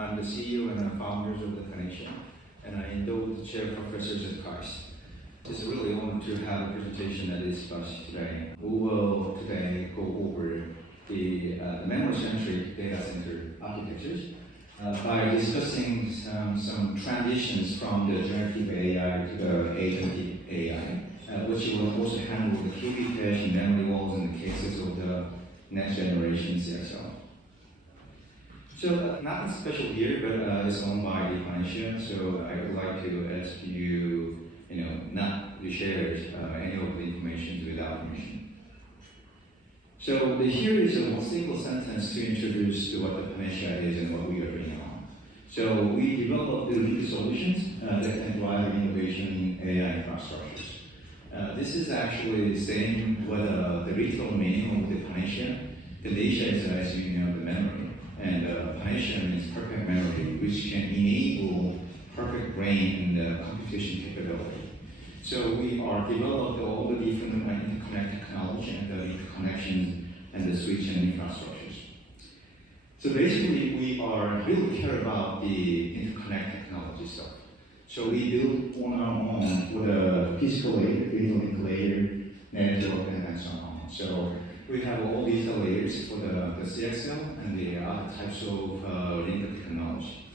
I'm the CEO and founders of the Panmnesia, and I endowed chair professors at Christ. It's really honored to have a presentation at this class today. We will today go over the memory-centric data center architectures by discussing some transitions from the generative AI to the agentic AI, which will also handle the KV cache and memory walls in the cases of the next generation CXL. So nothing special here, but it's owned by the Panmnesia, so I would like to ask you, not to share any of the information without permission. So here is a single sentence to introduce to what the Panmnesia is and what we are doing on. So we develop the solutions that can drive innovation in AI infrastructures. This is actually the same what the literal meaning of the Panmnesia. Panmnesia is, as you know, the memory, and Panmnesia means perfect memory, which can enable perfect brain and computation capability. So we are developed all the different interconnect technology and the interconnections and the switch and infrastructures. So basically, we are really care about the interconnect technology stuff. So we build on our own with a physical layer, digital link layer, network, and so on. So we have all these layers for the CXL and the other types of link technology.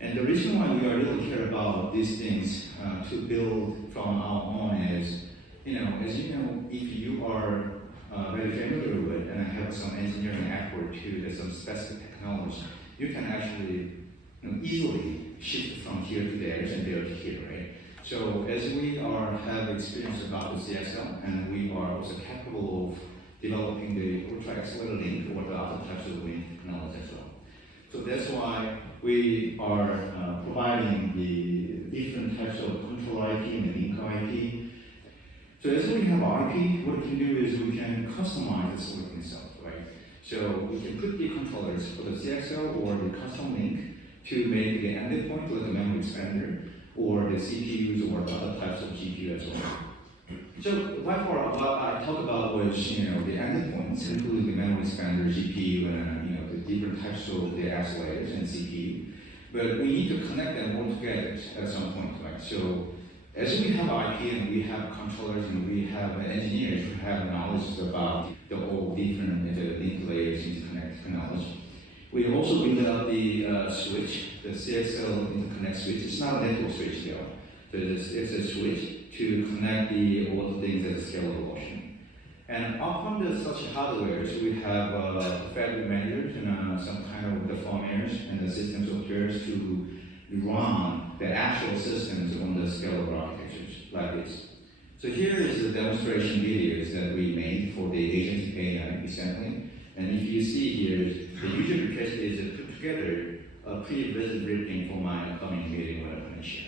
And the reason why we are really care about these things to build from our own is, as you know, if you are very familiar with and have some engineering effort to some specific technology, you can actually easily shift from here to there and there to here, right? So as we have experience about the CXL, and we are also capable of developing the ultra accelerator link or the other types of link technology as well. So that's why we are providing the different types of control IP and link IP. So as we have IP, what we can do is we can customize the silicon itself, right? So we can put the controllers for the CXL or the custom link to make the endpoint like the memory expander or the CPUs or the other types of GPU as well. So what I talked about was the endpoints, including the memory expander, GPU, and the different types of the accelerators and CPU. But we need to connect them all together at some point, right? So as we have IP and we have controllers and we have engineers who have knowledge about the all different link layers interconnect technology. We also build out the switch, the CXL interconnect switch. It's not a network switch though, but it's a switch to connect all the things at the scalable motion. And upon such hardware, so we have fabric managers and some kind of the firmwares and the system softwares to run the actual systems on the scalable architectures like this. So here is the demonstration videos that we made for the Agentic AI recently. And if you see here, the user request is to put together a pre-visit briefing for my upcoming meeting with Panmnesia.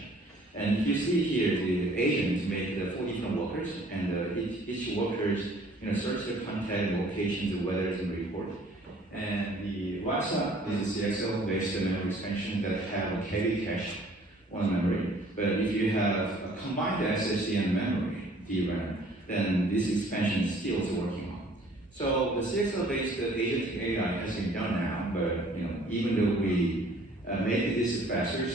And if you see here, the agents make the 4 different workers, and each worker search the content, locations, the weathers, and report. And the right side is a CXL-based memory expansion that have a KV cache on memory. But if you have a combined SSD and memory, DRAM, then this expansion is still working on. So the CXL-based Agentic AI has been done now, but even though we make this faster,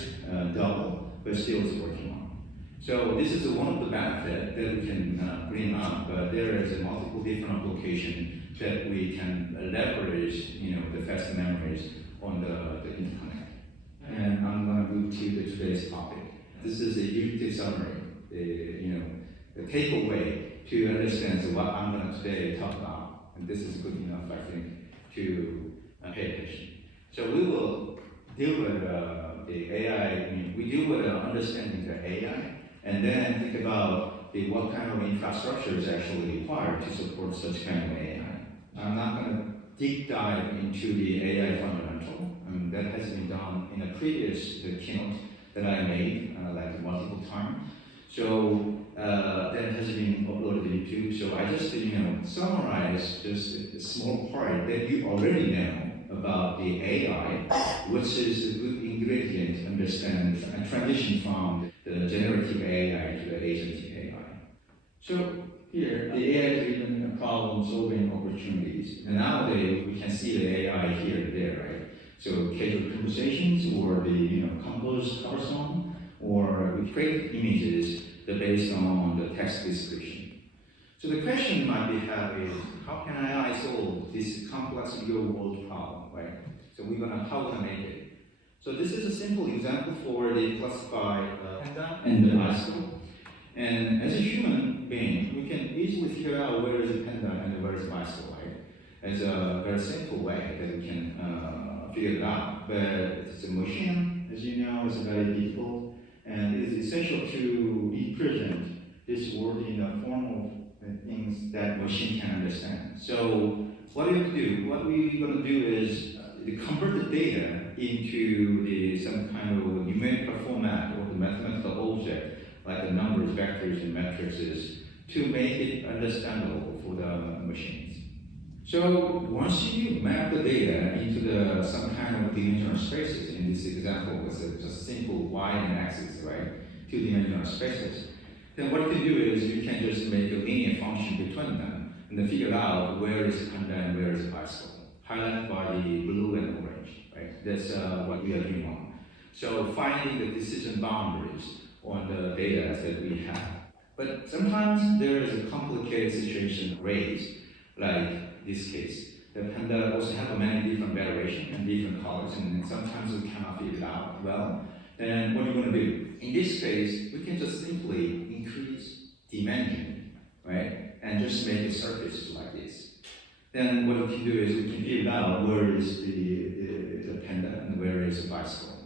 double, but still it's working on. So this is one of the benefits that we can bring up, but there is a multiple different applications that we can leverage, the faster memories on the interconnect. And I'm going to move to today's topic. This is a unity summary, the takeaway to understand what I'm going to today talk about. And this is good enough, I think, to pay attention. So we will deal with the AI. We deal with understanding the AI, and then think about what kind of infrastructure is actually required to support such kind of AI. I'm not going to deep dive into the AI fundamental. That has been done in a previous keynote that I made like multiple times. So that has been uploaded to YouTube. So I just summarize just a small part that you already know about the AI, which is a good ingredient to understand and transition from the generative AI to the agentic AI. So here, the AI-driven problem-solving opportunities. And nowadays, we can see the AI here and there, right? So casual conversations, or the composed cover song, or we create images that based on the text description. So the question you might be having is, how can AI solve this complex real-world problem, right? So how we're gonna make it? So this is a simple example for the classified panda and the bicycle. And as a human being, we can easily figure out where is a panda and where is a bicycle, right? It's a very simple way that we can figure it out. But it's a machine, as you know, is very difficult, and it is essential to represent this world in a form of things that machine can understand. So what do we have to do? What we're going to do is convert the data into some kind of numerical format or the mathematical object, like the numbers, vectors, and matrices, to make it understandable for the machines. So once you map the data into some kind of dimensional spaces, in this example was just simple y and axis, right? Two-dimensional spaces. Then what you can do is you can just make a linear function between them and then figure out where is panda and where is bicycle, highlighted by the blue and orange, right? That's what we are doing on. So finding the decision boundaries on the data that we have. But sometimes there is a complicated situation raised, like this case. The panda also have many different variations and different colors, and sometimes we cannot figure it out well. Then what are you going to do? In this case, we can just simply increase dimension, right? And just make a surface like this. Then what we can do is we can figure out where is the panda and where is the bicycle,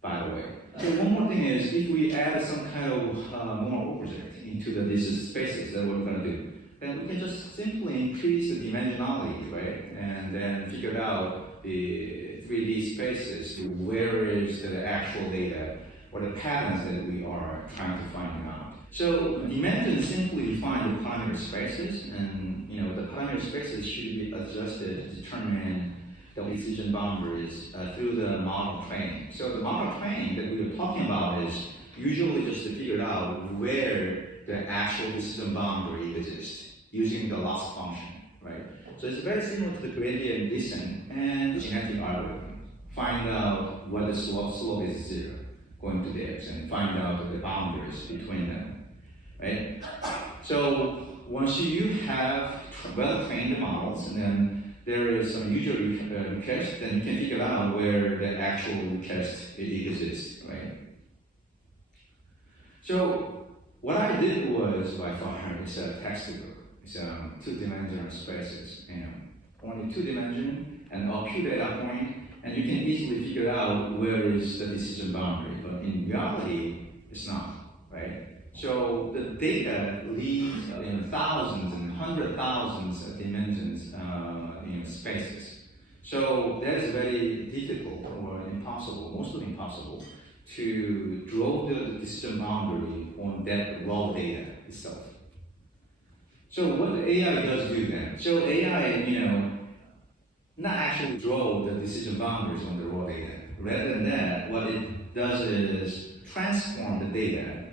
by the way. So one more thing is, if we add some kind of more object into these spaces that we're going to do, then we can just simply increase the dimensionality, right? And then figure out the 3D spaces to where is the actual data or the patterns that we are trying to find out. So dimension simply define the primary spaces, and the primary spaces should be adjusted to determine the decision boundaries through the model training. So the model training that we are talking about is usually just to figure out where the actual decision boundary exists using the loss function, right? So it's very similar to the gradient descent and the genetic algorithm. Find out what the slope is 0, going to the x, and find out the boundaries between them, right? So once you have well-trained models, and then there is some user request, then you can figure out where the actual request exists, right? So what I did was, by far, it's a textbook. It's two-dimensional spaces, only 2 dimension and a Q data point, and you can easily figure out where is the decision boundary. But in reality, it's not, right? So the data leaves in thousands and hundred thousands of dimensions in spaces. So that is very difficult or impossible, mostly impossible, to draw the decision boundary on that raw data itself. So what the AI does do then? So AI, not actually draw the decision boundaries on the raw data. Rather than that, what it does is transform the data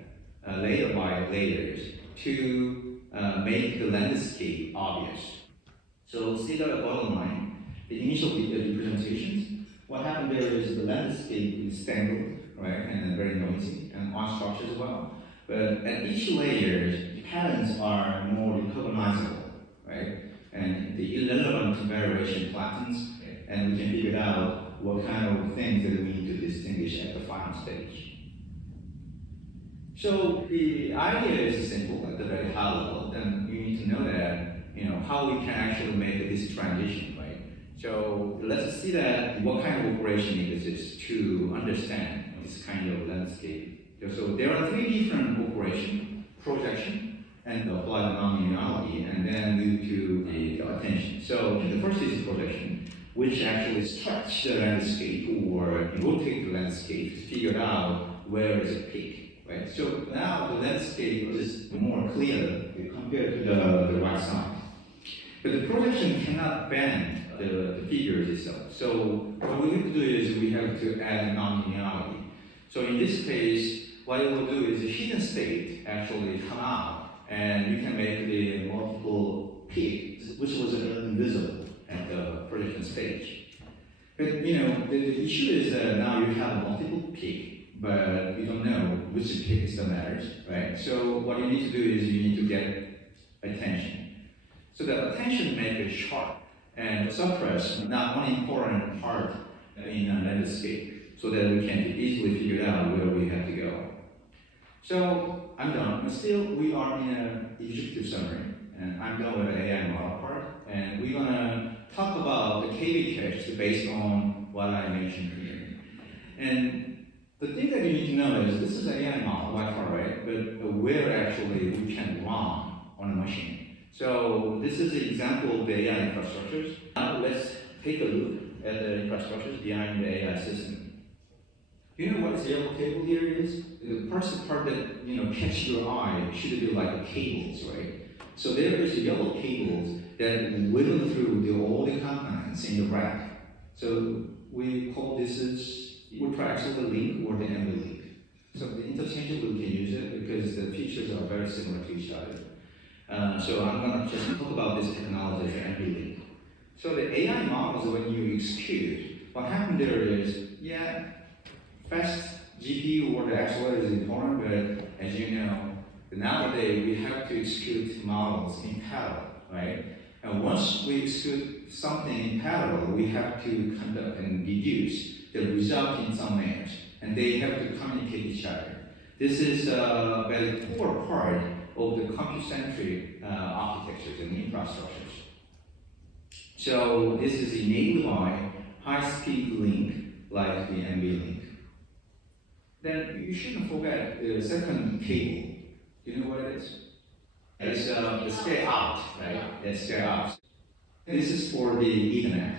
layer by layers to make the landscape obvious. So see the bottom line, the initial representations. What happened there is the landscape is tangled, right, and very noisy and unstructured as well. But at each layer, patterns are more recognizable, right? And the irrelevant variation flattens, and we can figure out what kind of things that we need to distinguish at the final stage. So the idea is simple at the very high level. Then you need to know that, how we can actually make this transition, right? So let's see that what kind of operation exists to understand this kind of landscape. So there are 3 different operations: projection, and apply the nonlinearity, and then move to the attention. So the first is projection, which actually stretch the landscape or rotate the landscape to figure out where is a peak, right? So now the landscape is more clear compared to the right side. But the projection cannot bend the figures itself. So what we have to do is we have to add nonlinearity. So in this case, what it will do is the hidden state actually come out, and you can make the multiple peaks, which was invisible at the projection stage. But you don't know which pick is the matters, right? So what you need to do is you need to get attention. So the attention make it sharp and suppress not one important part in a landscape so that we can easily figure out where we have to go. So I'm done, but still we are in an executive summary, and I'm done with the AI model part, and we're gonna talk about the KV cache based on what I mentioned here. And the thing that you need to know is this is an AI model, by far, right? But where actually we can run on a machine. So this is an example of the AI infrastructures. Now let's take a look at the infrastructures behind the AI system. You know what this yellow cable here is? The first part that catch your eye should be like cables, right? So there is yellow cables that wiggle through all the components in the rack. So we call this as ultra-axle link or the MV link. So the interchangeable we can use it because the features are very similar to each other. So I'm gonna just talk about this technology as MV link. So the AI models, when you execute, what happened there is, fast GPU or the accelerator is important, but as you know, nowadays we have to execute models in parallel, right? And once we execute something in parallel, we have to conduct and deduce the result in some manners, and they have to communicate each other. This is a very core part of the compute-centric architectures and infrastructures. So this is enabled by high-speed link like the MV link. Then you shouldn't forget the second cable. Do you know what it is? It's the scale out, right? It's scale out. This is for the Ethernet.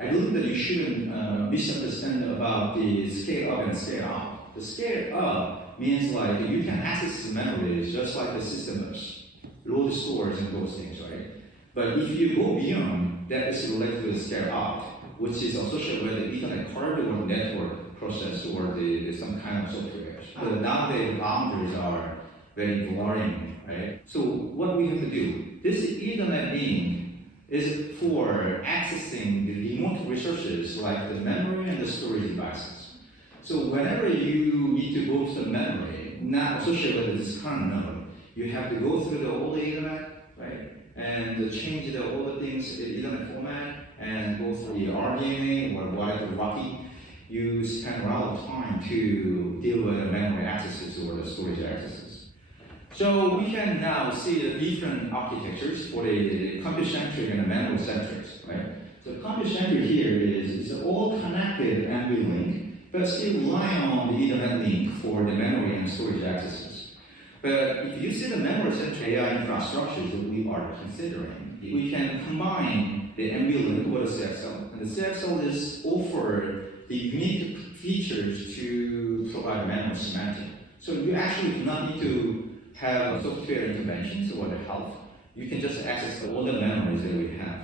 I believe that you shouldn't misunderstand about the scale up and scale out. The scale up means like you can access the memories just like the system does. Load stores and those things, right? But if you go beyond, that is related to the scale out, which is associated with the Ethernet card or network process or some kind of software. But nowadays boundaries are very blurring, right? So what we have to do, this Ethernet link is for accessing the remote resources like the memory and the storage devices. So whenever you need to go to the memory, not associated with this current node, you have to go through the old Ethernet, right? And change all the things in Ethernet format and go through the RDMA or whatever ROCKY. You spend a lot of time to deal with the memory accesses or the storage accesses. So we can now see the different architectures for the compute-centric and the memory-centric, right? So compute-centric here is all connected MV link, but still relying on the Ethernet link for the memory and storage accesses. But if you see the memory-centric AI infrastructures that we are considering, we can combine the MV link with the CXL. And the CXL is offer the unique features to provide memory semantic. So you actually do not need to have software interventions or the help. You can just access all the memories that we have.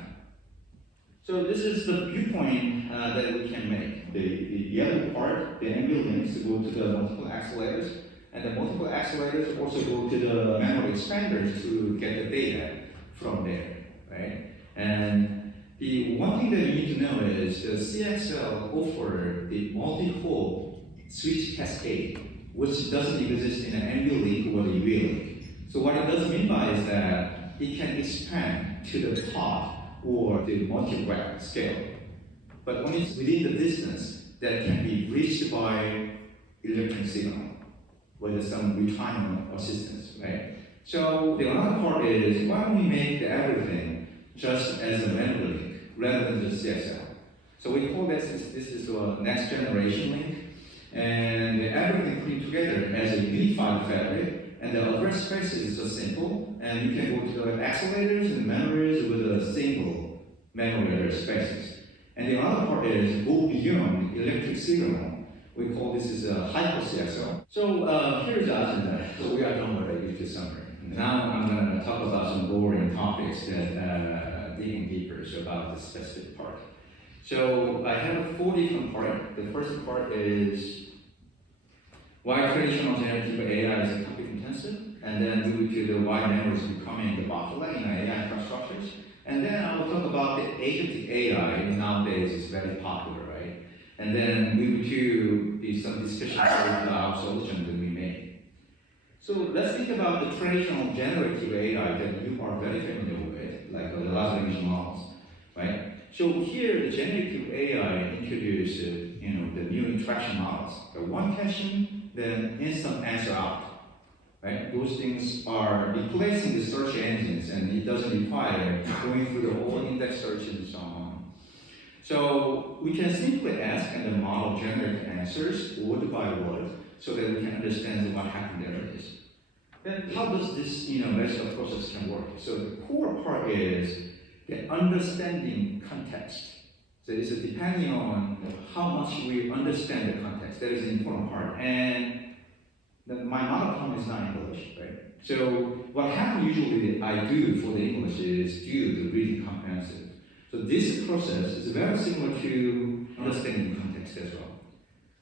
So this is the viewpoint that we can make. The other part, the MV links go to the multiple accelerators, and the multiple accelerators also go to the memory expanders to get the data from there, right? And the one thing that you need to know is the CXL offer the multi-hole switch cascade, which doesn't exist in an MV link or the UA link. So what it does mean by is that it can expand to the top or the multi-rack scale. But when it's within the distance that can be reached by electric signal with some retiming assistance, right? So the other part is, why don't we make everything just as a memory link rather than just CXL? So we call this is the next generation link, and everything put together as a unified fabric, and the address space is just simple, and you can go to the accelerators and memories with a single memory address spaces. And the other part is go beyond electric signal. We call this is a hyper CXL. So here's the agenda. So we are done with the executive summary. Now I'm going to talk about some boring topics that digging deeper about the specific part. So I have 4 different parts. The first part is why traditional generative AI is compute intensive, and then due to the why memory is becoming the bottleneck in AI infrastructures. And then I will talk about the Agentic AI. Nowadays is very popular, right? And then move to the some discussion with our solution that we made. So let's think about the traditional generative AI that you are very familiar with, like the large language models, right? So here, the generative AI introduced, the new interaction models. One question, then instant answer out, right? Those things are replacing the search engines, and it doesn't require going through the whole index searches and so on. So we can simply ask, and the model generate answers word by word, so that we can understand what happened there is. Then how does this, rest of the process can work? So the core part is the understanding context. So it's depending on how much we understand the context. That is the important part. And my mother tongue is not English, right? So what happens usually I do for the English is do the reading comprehensive. So this process is very similar to understanding context as well.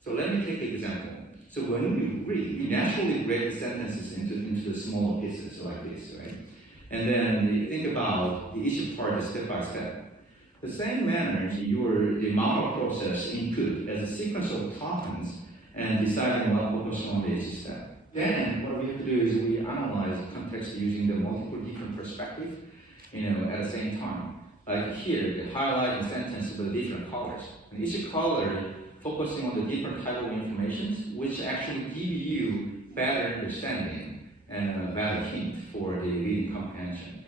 So let me take an example. So when we read, we naturally break the sentences into the small pieces like this, right? And then you think about each part step by step. The same manner, the model process input as a sequence of tokens and deciding what focus on each step. Then what we have to do is we analyze the context using the multiple different perspectives, at the same time. Like here, the highlight and sentence with different colors. And each color focusing on the different type of information, which actually give you better understanding and a better hint for the reading comprehension.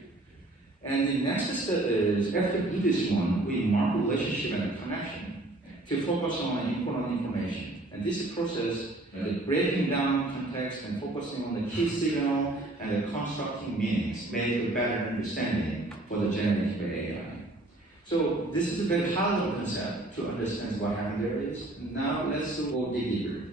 And the next step is, after we do this one, we mark relationship and connection to focus on important information. And this process, the breaking down context and focusing on the key signal and the constructing meanings, make a better understanding for the generative AI. So this is a very high-level concept to understand what happened there is. Now let's go dig deeper.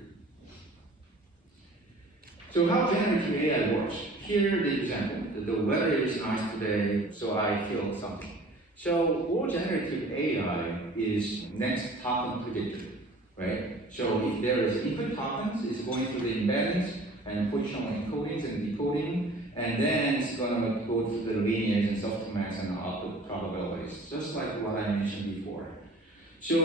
So how generative AI works? Here the example. The weather is nice today, so I feel something. So all generative AI is next token predictor, right? So if there is input tokens, it's going through the embeddings and positional encodings and decoding, and then it's going to go through the lineage and softmax and output probabilities, just like what I mentioned before. So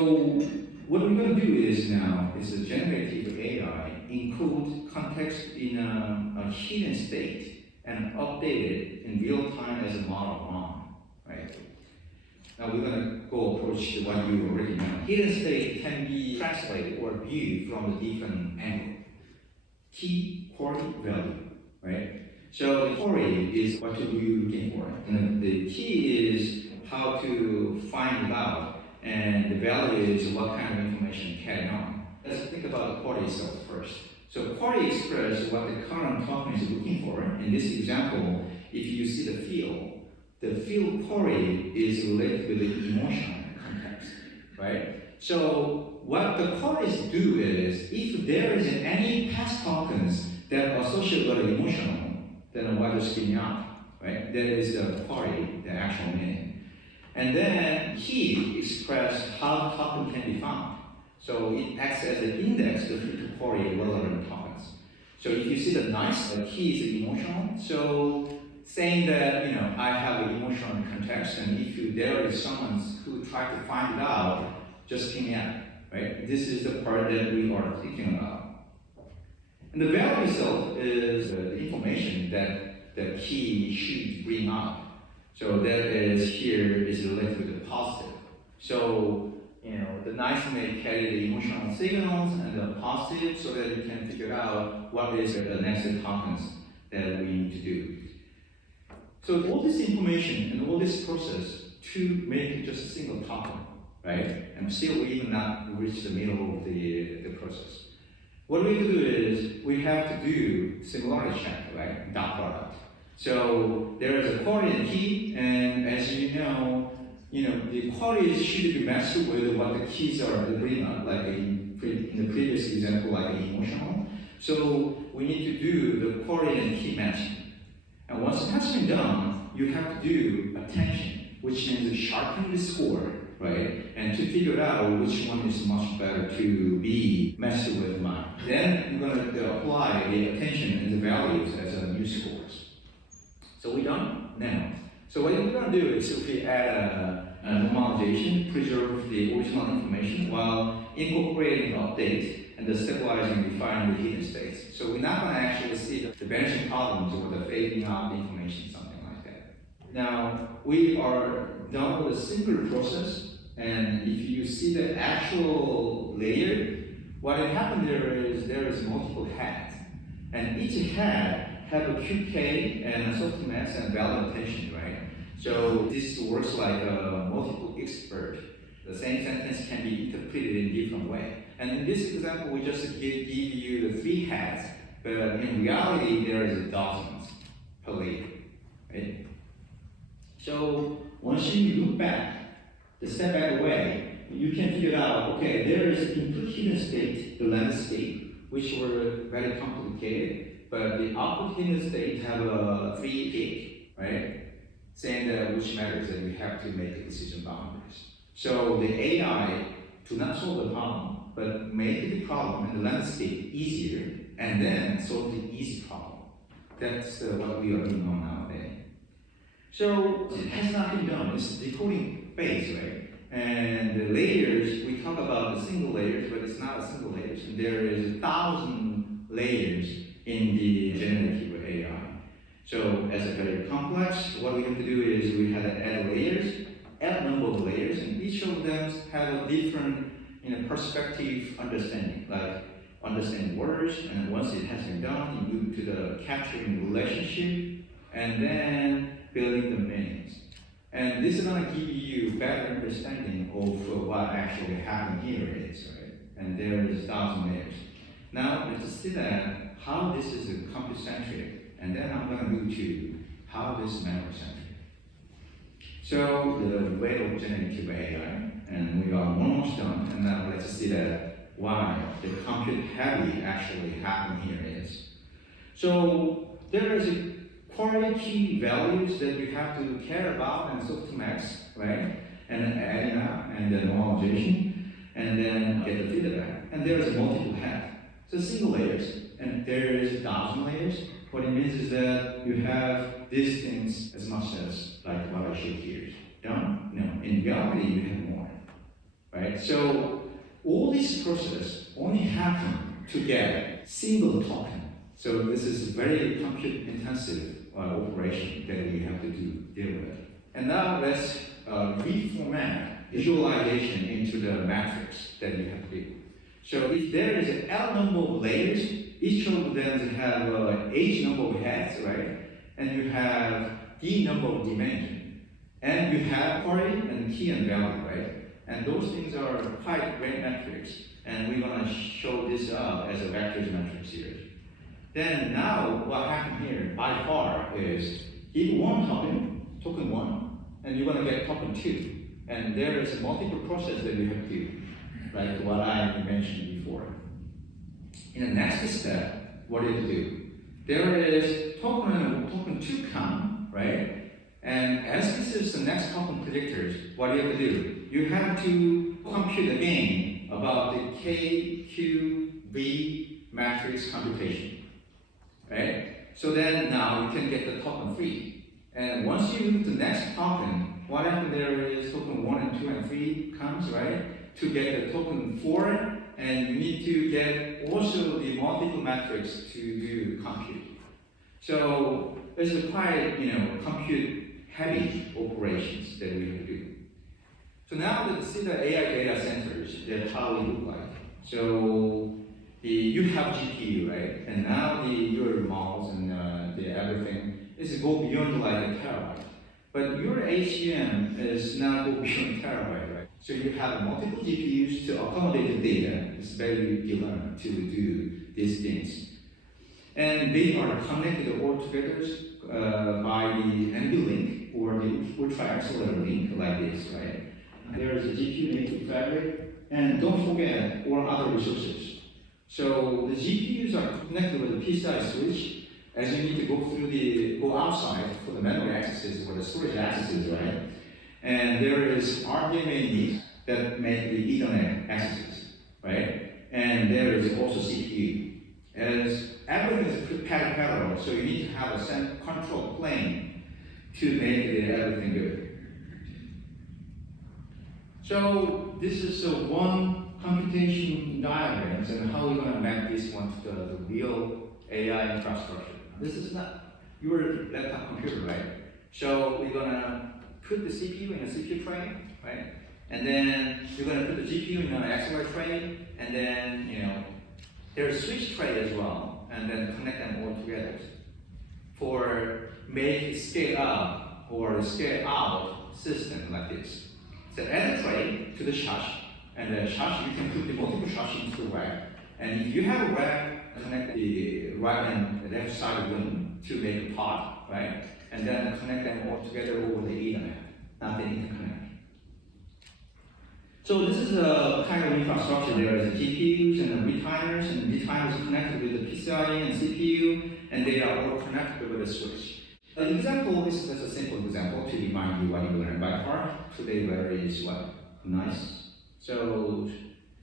what we're going to do is now is the generative AI encode context in a hidden state and update it in real time as a model ROM, right? Now we're going to go approach the one you already know. Hidden state can be translated or viewed from a different angle. Key, query, value, right? So the query is what you're looking for. And the key is how to find it out, and the value is what kind of information carried on. Let's think about the query itself first. So query expresses what the current token is looking for. In this example, if you see the field query is related to the emotional context, right? So what the queries do is, if there is any past tokens that are associated with emotional, then what is giving out, right? That is the query, the actual meaning. And then key expresses how the token can be found. So it acts as an index to query relevant tokens. So if you see the nice key is emotional, so saying that I have an emotional context, and if there is someone who tried to find it out, just ping out, right? This is the part that we are thinking about. And the value itself is the information that the key should bring up. So that is here is related to the positive. So the nice may carry the emotional signals and the positive, so that you can figure out what is the next tokens that we need to do. So all this information and all this process to make it just a single token, right? And still we even not reach the middle of the process. What we do is we have to do similarity check, right? Dot product. So there is a query and key, and as you know, the queries should be matched with what the keys are agreeing on, like in the previous example, like emotional. So we need to do the query and key matching. And once it has been done, you have to do attention, which means sharpen the score, right? And to figure out which one is much better to be matched with mine. Then you're going to apply the attention and the values as a new scores. So we're done now. So what we're going to do is if we add a normalization, preserve the original information while incorporating update and the stabilizing and defining the hidden states. So we're not going to actually see the vanishing problems or the fading out information, something like that. Now, we are done with a simpler process, and if you see the actual layer, what had happened there is multiple heads, and each head have a QK and a softmax and valid attention, right? So this works like a multiple expert. The same sentence can be interpreted in different way. And in this example, we just give you the 3 heads, but in reality, there is dozens per layer, right? So once you look back, the step back away, you can figure out, okay, there is input hidden state, the landscape, which were very complicated, but the output hidden state have a 3 peak, right? Saying that which matters that we have to make the decision boundaries. So the AI do not solve the problem, but make the problem and the landscape easier, and then solve the easy problem. That's what we are doing on nowadays. So it has not been done. It's the decoding phase, right? And the layers, we talk about the single layers, but it's not a single layers. And there is 1,000 layers in the generative AI. So as a very complex, what we have to do is we have to add layers, add number of layers, and each of them have a different perspective understanding, like understanding words, and once it has been done, you move to the capturing relationship, and then building the meanings. And this is going to give you better understanding of what actually happened here is, right? And there is 1,000 layers. Now let's see that how this is a compute-centric, and then I'm going to move to how this is memory-centric. So the way of generative AI, and we are almost done, and now let's see that why the compute-heavy actually happened here is. So there is a quality values that you have to care about and softmax, right? And then adding up, and then normalization, and then get the feedback. And there is a multiple head. So single layers, and there is 1,000 layers. What it means is that you have these things as much as like what I showed here. Done? No, in reality you have more, right? So all this process only happen to get single token. So this is very compute intensive operation that we have to deal with. And now let's reformat visualization into the matrix that you have to do. So if there is an L number of layers, each of them have H number of heads, right? And you have D number of dimension. And you have query and key and value, right? And those things are quite great metrics. And we're going to show this up as a vectors matrix here. Then now what happened here by far is give one token 1, and you're going to get token 2. And there is a multiple process that you have to do, like what I mentioned before. In the next step, what do you do? There is token 2 come, right? And as this is the next token predictors, what do you have to do? You have to compute again about the K, Q, V matrix computation. Right? So then now you can get the token 3. And once you move to the next token, what happens there is token 1 and 2 and 3 comes, right? To get the token 4, and you need to get also the multiple metrics to do compute. So it's quite, compute heavy operations that we have to do. So now let's see the AI data centers, that's how it look like. So you have GPU, right? And now your models and the everything is go beyond like a terabyte. But your HCM is not go beyond terabyte, right? So you have multiple GPUs to accommodate the data. It's very dilemma to do these things. And they are connected all together by the NVLink or the ultra accelerator link like this, right? There is a GPU native fabric, and don't forget all other resources. So the GPUs are connected with the PCI switch, as you need to go outside for the memory accesses or the storage accesses, right? And there is RDMA needs that make the Ethernet accesses, right? And there is also CPU. As everything is parallel, so you need to have a control plane to make everything good. So this is one computation diagrams and how we're going to map this one to the real AI infrastructure. This is not your laptop computer, right? So we're going to put the CPU in a CPU tray, right? And then you're going to put the GPU in an XY tray, and then, there's a switch tray as well, and then connect them all together for make it scale up or scale out system like this. So add a tray to the charge, and the charge, you can put the multiple charge into the rack. And if you have a rack, connect the right and left side of them to make a pod, right? And then connect them all together over the Ethernet, not the interconnect. So this is a kind of infrastructure. There is GPUs and retimers, and retimers are connected with the PCIe and CPU, and they are all connected with a switch. An example, this is just a simple example to remind you what you learned by heart. Today very is what? Nice. So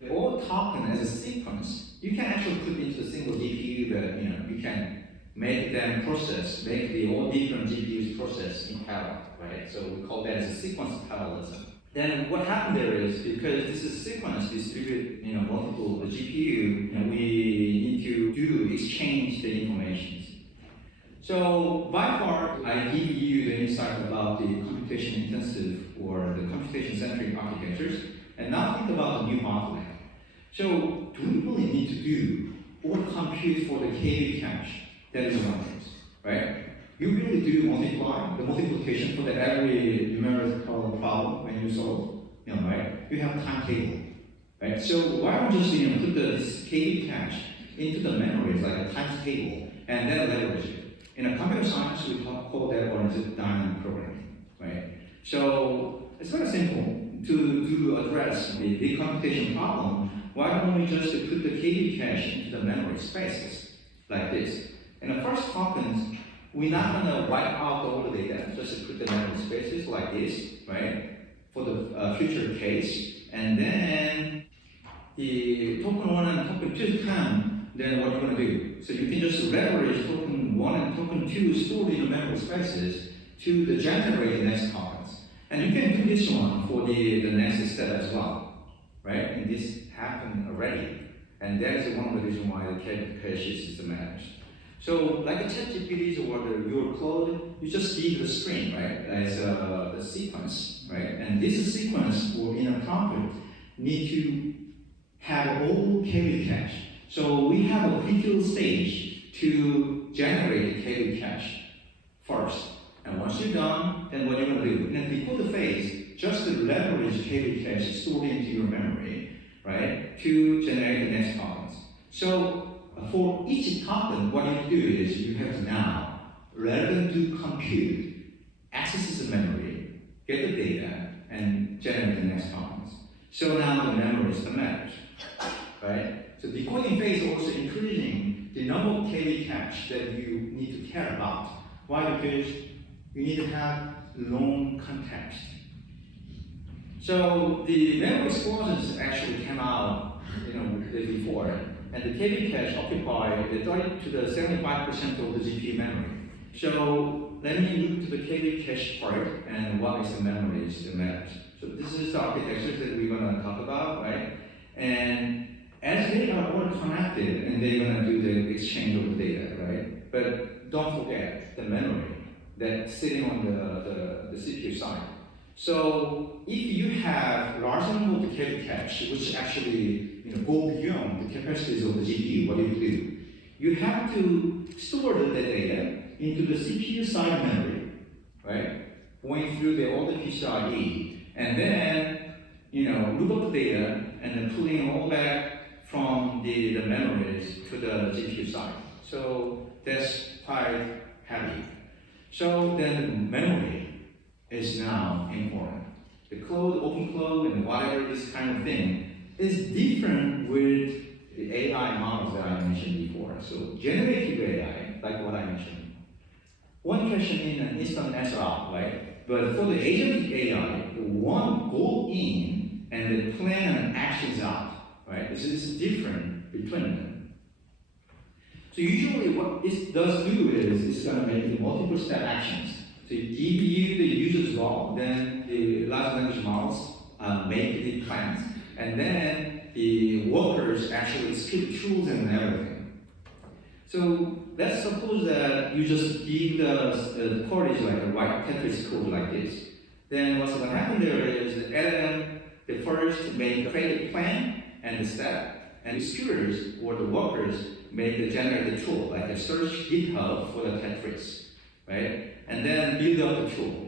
all token as a sequence, you can actually put into a single GPU that you can make them process, make the all different GPUs process in parallel, right? So we call that as a sequence parallelism. Then what happened there is, because this is sequence distributed, multiple GPU, we need to do exchange the information. So by far, I give you the insight about the computation intensive or the computation-centric architectures, and now think about the new bottleneck. So do we really need to do or compute for the KV cache? That is one thing, right? You really do multiply, the multiplication for the every numerical problem when you solve, right? You have timetable, right? So why don't you just put this KV cache into the memory like a times table and then leverage it? In a computer science, we call that or is it dynamic programming, right? So it's very simple to address the big computation problem. Why don't we just put the KV cache into the memory spaces like this? In the first tokens, we're not going to wipe out all the data, just put the memory spaces like this, right, for the future case. And then the token 1 and token 2 come, then what are you going to do? So you can just leverage token 1 and token 2 stored in the memory spaces to generate the next tokens. And you can do this one for the next step as well, right? And this happened already. And that is one of the reasons why the cache system matters. So like a ChatGPT or your code, you just give the string, right, as the sequence, right? And this sequence or in a prompt need to have all KV cache. So we have a prefill stage to generate the KV cache first. And once you're done, then what you're going to do? And then before the phase, just to leverage KV cache stored into your memory, right, to generate the next tokens. So for each token, what you do is you have to now, rather than do compute, access the memory, get the data, and generate the next tokens. So now the memory is the matters, right? So decoding phase also increasing the number of KV cache that you need to care about. Why? Because you need to have long context. So the memory explosions actually came out, before. And the KV cache occupy the 30 to the 75% of the GPU memory. So let me move to the KV cache part and what is the memories that matters. So this is the architecture that we're going to talk about, right? And as they are all connected and they're going to do the exchange of the data, right? But don't forget the memory that's sitting on the CPU side. So if you have large number of the KV cache, which actually go beyond the capacities of the GPU, what do you do? You have to store the data into the CPU side memory, right? Going through all the PCIe, and then look up the data and then pulling all back from the memories to the GPU side. So that's quite heavy. So then the memory is now important. The code, open code, and whatever this kind of thing is different with the AI models that I mentioned before. So generative AI, like what I mentioned. One question in an instant answer out, right? But for the Agentic AI, one go in and then plan and actions out, right? This is different between them. So usually what it does do is it's going to make multiple step actions. So give you the user's role, then the large language models make the plans, and then the workers actually skip tools and everything. So let's suppose that you just give the code is like a white Tetris code like this. Then what's going to happen there is the LLM, the first create a plan and the step, and the executors or the workers make a generate tool, like a search GitHub for the Tetris, right? And then build up the tool.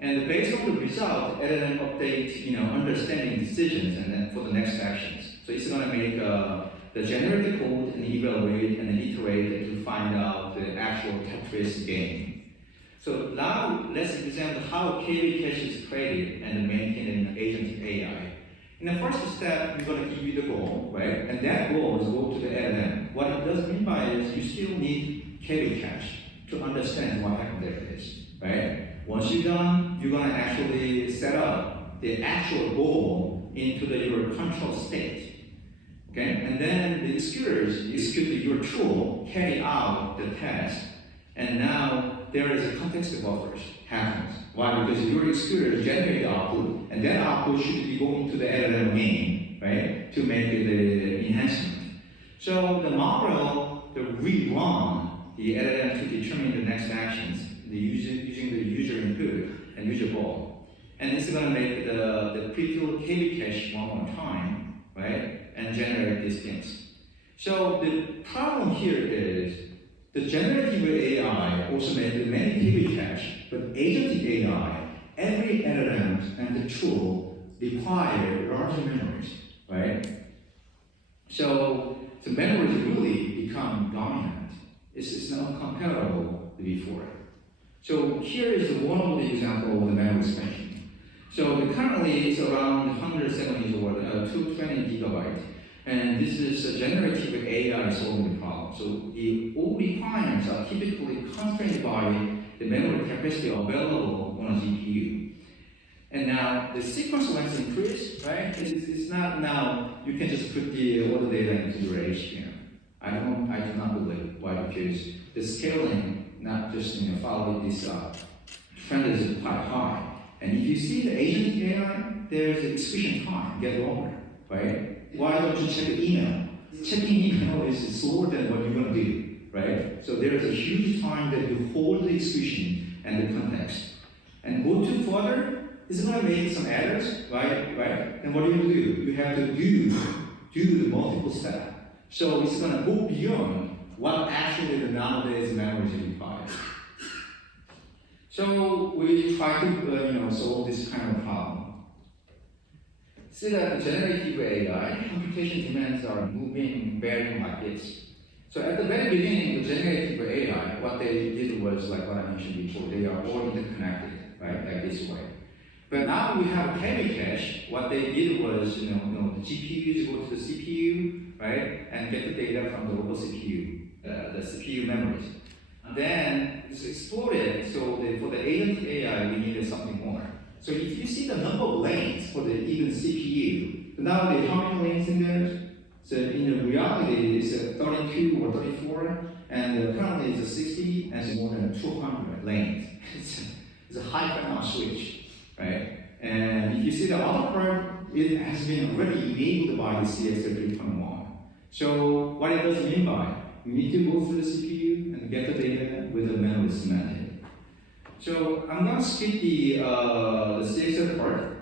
And based on the result, LLM update, understanding decisions and then for the next actions. So it's going to make the generate code and evaluate and then iterate to find out the actual Tetris game. So now let's examine how KB cache is created and maintained in Agentic AI. In the first step, we're going to give you the goal, right? And that goal is go to the LLM. What it does mean by is you still need KB cache to understand what happened there is, right? Once you're done, you're going to actually set up the actual goal into your control state, okay? And then the executors execute your tool, carry out the task, and now there is a context buffers happens. Why? Because your executor generates output, and that output should be going to the LLM main, right, to make the enhancement. So the model, the rerun the LLM to determine the next actions, using the user input and user goal. And it's going to make the pre-filled KB cache one more time, right, and generate these things. So the problem here is the generative AI also made many KB cache, but agentic AI, every LLM and the tool require larger memories, right? So the memories really become dominant. It's not comparable to before. So here is one of the example of the memory expansion. So currently it's around 170 or 220 gigabytes. And this is a generative AI solving the problem. So the all requirements are typically constrained by the memory capacity available on a GPU. And now the sequence length increase, right? It's not now you can just put all the data into your HBM. I do not believe. Why? Because the scaling not just follow this trend is quite high. And if you see the agentic AI, there's the execution time get longer, right? Why don't you check the email? Checking email is slower than what you're going to do, right? So there is a huge time that you hold the execution and the context. And go too further, it's going to make some errors, right? And what do? You have to do the multiple steps. So it's going to go beyond what actually the nowadays memory is required. So we try to solve this kind of problem. See that the generative AI computation demands are moving, varying like this. So at the very beginning, the generative AI, what they did was like what I mentioned before, they are all interconnected, right, like this way. But now we have KB cache. What they did was, the GPUs go to the CPU, right, and get the data from the local CPU, the CPU memories. Then it's exploded. So for the agentic AI, we needed something more. So if you see the number of lanes for the even CPU, nowadays how many lanes in there? So in reality, it's 32 or 34, and currently it's 60, and it's more than 200 lanes. It's a high frequency switch, right? And if you see the other part, it has been already enabled by the CX 3.1. So what it does mean by, you need to go through the CPU and get the data with the memory semantic. So I'm going to skip the CXL part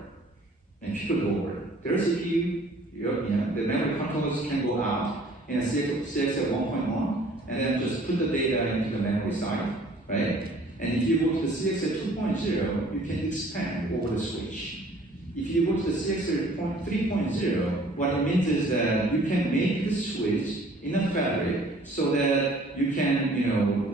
and keep it over. There's CPU, the memory controllers can go out in a CXL 1.1 and then just put the data into the memory side, right? And if you go to the CXL 2.0, you can expand over the switch. If you go to the CXL 3.0, what it means is that you can make the switch in a fabric so that you can,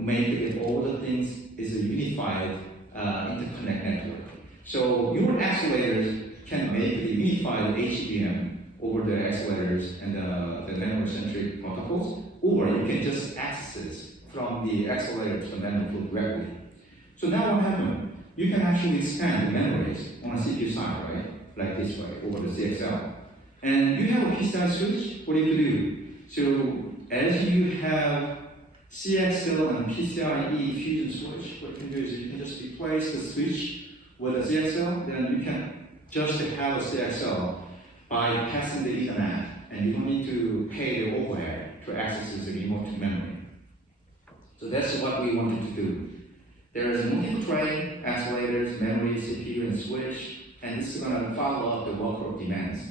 make it all the things is a unified interconnect network. So your accelerators can make a unified HBM over the accelerators and the memory-centric protocols, or you can just access from the accelerator to the memory directly. So now what happened? You can actually expand the memories on a CPU side, right? Like this way, over the CXL. And you have a PCI switch, what do you do? So as you have CXL and PCIe fusion switch, what you can do is you can just replace the switch with a CXL, then you can just have a CXL by passing the Ethernet, and you don't need to pay the overhead to access the remote memory. So that's what we wanted to do. There is multiple tray, accelerators, memory, CPU, and switch, and this is going to follow up the workload demands.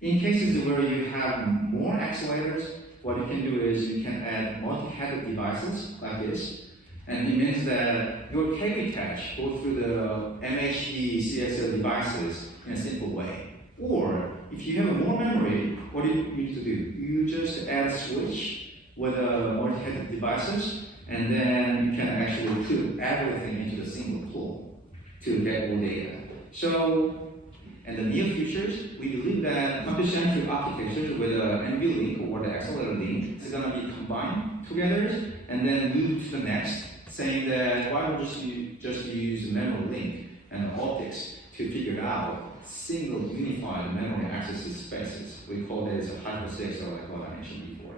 In cases where you have more accelerators, what you can do is you can add multi-headed devices like this, and it means that your cable cache goes through the MHD CXL devices in a simple way. Or if you have more memory, what do you need to do? You just add a switch with multi-headed devices, and then you can actually put everything into the single pool to get more data. So, in the near futures, we believe that Compute-Centric architectures with the NVLink or the accelerator link is going to be combined together and then move to the next, saying that why don't we just use the memory link and the optics to figure out single unified memory access spaces. We call this a hyper-CXL, like what I mentioned before.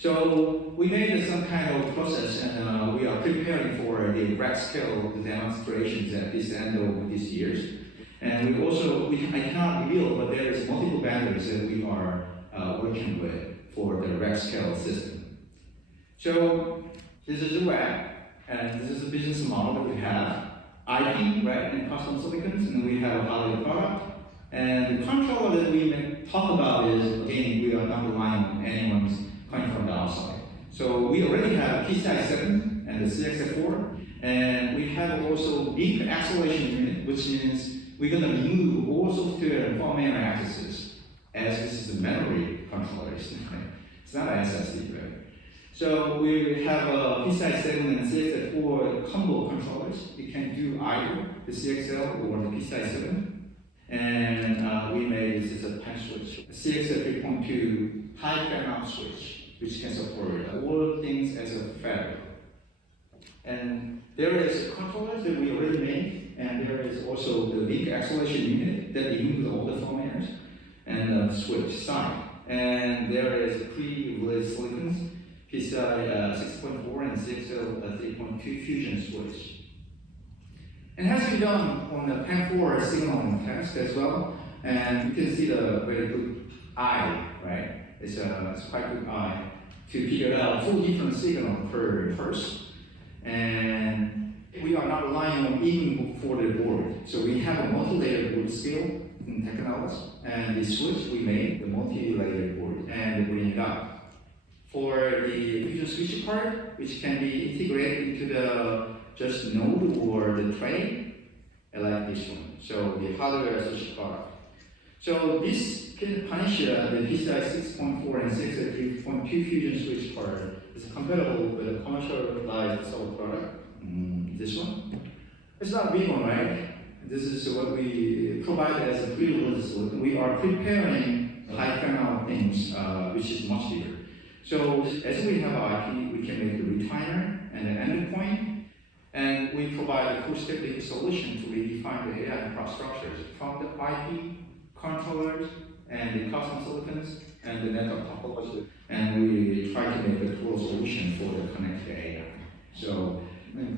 So we made some kind of process, and we are preparing for the rack scale demonstrations at this end of this year. And I cannot reveal, but there is multiple vendors that we are working with for the rack scale system. So this is the web, and this is the business model that we have. IP, right, and custom silicons, and we have a hardware product. And the controller that we talk about is, again, we are not relying on anyone's coming from the outside. So we already have PCI 7 and the CXL4, and we have also link acceleration unit, which means we're going to remove all software and firmware accesses, as this is a memory controllers. It's not an SSD, right? So we have a PCI 7 and CXL4 combo controllers. You can do either the CXL or the PCI 7. And we made this is a pen switch, a CXL 3.2 high fan-out switch, which can support all things as a fabric. And there is controllers that we already made, and there is also the link acceleration unit that removes all the firmwares and the switch side. And there is pre-release silicons, PCI 6.4 and CXL 3.2 fusion switch. It has been done on the PAM4 signal test as well, and you can see the very good eye, right? It's quite good eye to figure out 4 different signals per pulse. And we are not relying on even for the board. So we have a multi-layer board scale in technology, and the switch we made, the multi-layer board, and bring it up. For the fusion switch part, which can be integrated into the just node or the tray, I like this one. So the hardware switch product. So this Panmnesia, the PCI 6.4 and 6.2 fusion switch part is compatible with a commercialized solar product. This one. It's not a big one, right? This is what we provide as a pre-release solution. We are preparing high fan-out things, which is much bigger. So as we have IP, we can make the retimer and the endpoint, and we provide a full-stack solution to redefine the AI infrastructures from the IP, controllers, and the custom silicons, and the network topology. And we try to make a total solution for the connected AI. So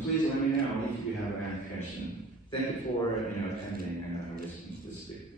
please let me know if you have any question. Thank you for attending and listening to this speak.